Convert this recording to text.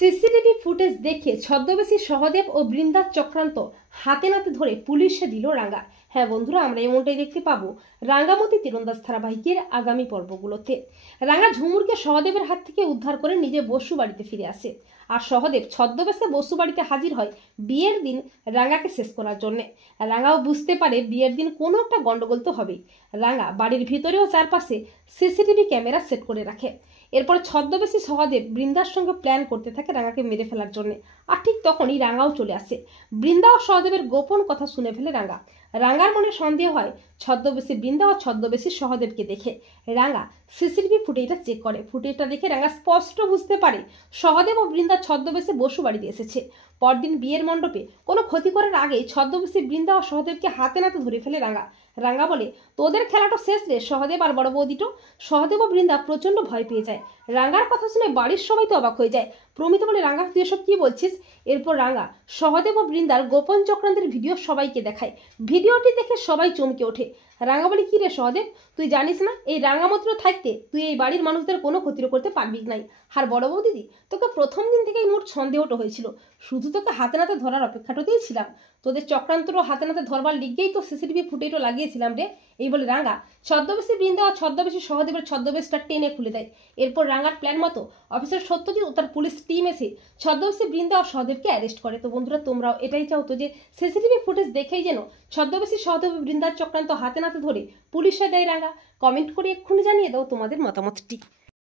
CCTV footage দেখে ছদ্মবেশী সহদেব ও বৃন্দার চক্রান্ত হাতে নাতে ধরে পুলিশে দিল রাঙ্গা। হ্যাঁ বন্ধুরা, আমরা এমনটাই দেখতে পাবো রাঙ্গামতি তীরন্দাজ ধারাবাহিকের আগামী পর্বগুলোতে। রাঙ্গা ঝুমুরকে সহদেবের হাত থেকে উদ্ধার করে নিজে বসু বাড়িতে ফিরে আসে, আর সহদেব ছদ্মবেশে বসু বাড়িতে হাজির হয় বিয়ের দিন রাঙ্গাকে শেষ করার জন্যে। রাঙ্গাও বুঝতে পারে বিয়ের দিন কোনো একটা গন্ডগোল তো হবেই। রাঙ্গা বাড়ির ভিতরেও চারপাশে সিসিটিভি ক্যামেরা সেট করে রাখে। এরপর ছদ্মবেশী সহদেব বৃন্দার সঙ্গে প্ল্যান করতে থাকে রাঙ্গাকে মেরে ফেলার জন্য। আর ঠিক তখনই রাঙ্গাও চলে আসে। বৃন্দা ও সহদেবের গোপন কথা শুনে ফেলে রাঙ্গা। রাঙ্গার মনে সন্দেহ হয় ছদ্মবেশী বৃন্দা ও ছদ্মবেশী সহদেবকে দেখে। রাঙ্গা সিসিটিভি ফুটেজটা চেক করে। ফুটেজটা দেখে রাঙ্গা স্পষ্ট বুঝতে পারে সহদেব ও বৃন্দা ছদ্মবেশে বসু বাড়িতে এসেছে। পরদিন বিয়ের মণ্ডপে কোনো ক্ষতি করার আগেই ছদ্মবেশী বৃন্দা ও সহদেবকে হাতে নাতে ধরে ফেলে রাঙ্গা। রাঙ্গা বলে, তোদের খেলাটা শেষ রে সহদেব আর বড় বৌদিটো। সহদেব ও বৃন্দা প্রচন্ড ভয় পেয়ে যায়। রাঙ্গার কথা শুনে বাড়ির সবাই তো অবাক হয়ে যায়। প্রমিত বলে, রাঙ্গা তুই এসব কি বলছিস? এরপর রাঙ্গা সহদেব ও বৃন্দার গোপন চক্রান্তের ভিডিও সবাইকে দেখায়। ভিডিওটি দেখে সবাই চমকে ওঠে। রাঙ্গা বলে, কি রে সহদেব, তুই জানিস না এই রাঙ্গামাত্র থাকতে তুই এই বাড়ির মানুষদের কোনো ক্ষতি করতে পারবি নাই। আর বড় বউ দিদি, তোকে প্রথম দিন থেকেই মোট সন্দেহটা হয়েছিল, শুধু তোকে হাতে নাতে ধরার অপেক্ষাটাতেই ছিলাম। তোদের চক্রান্তও হাতে নাতে ধরবার লিগেই তো সিসিটিভি ফুটেজও লাগিয়েছিলাম রে। এই বলে রাঙ্গা ছদ্মবেশী বৃন্দা ও ছদ্মবেশী সহদেবের ছদ্মবেশটা টেনে খুলে দেয়। এরপর রাঙ্গার প্ল্যান মতো অফিসার সত্যজিৎ ও তার পুলিশ টিম এসে ছদ্মবেশী বৃন্দা ও সহদেবকে অ্যারেস্ট করে। তো বন্ধুরা, তোমরাও এটাই চাও তো যে সিসিটিভি ফুটেজ দেখেই যেন ছদ্মবেশী সহদেব বৃন্দার চক্রান্ত হাতে নাতে ধরে পুলিশে দেয় রাঙ্গা? কমেন্ট করে এক্ষুনি জানিয়ে দাও তোমাদের মতামতটি।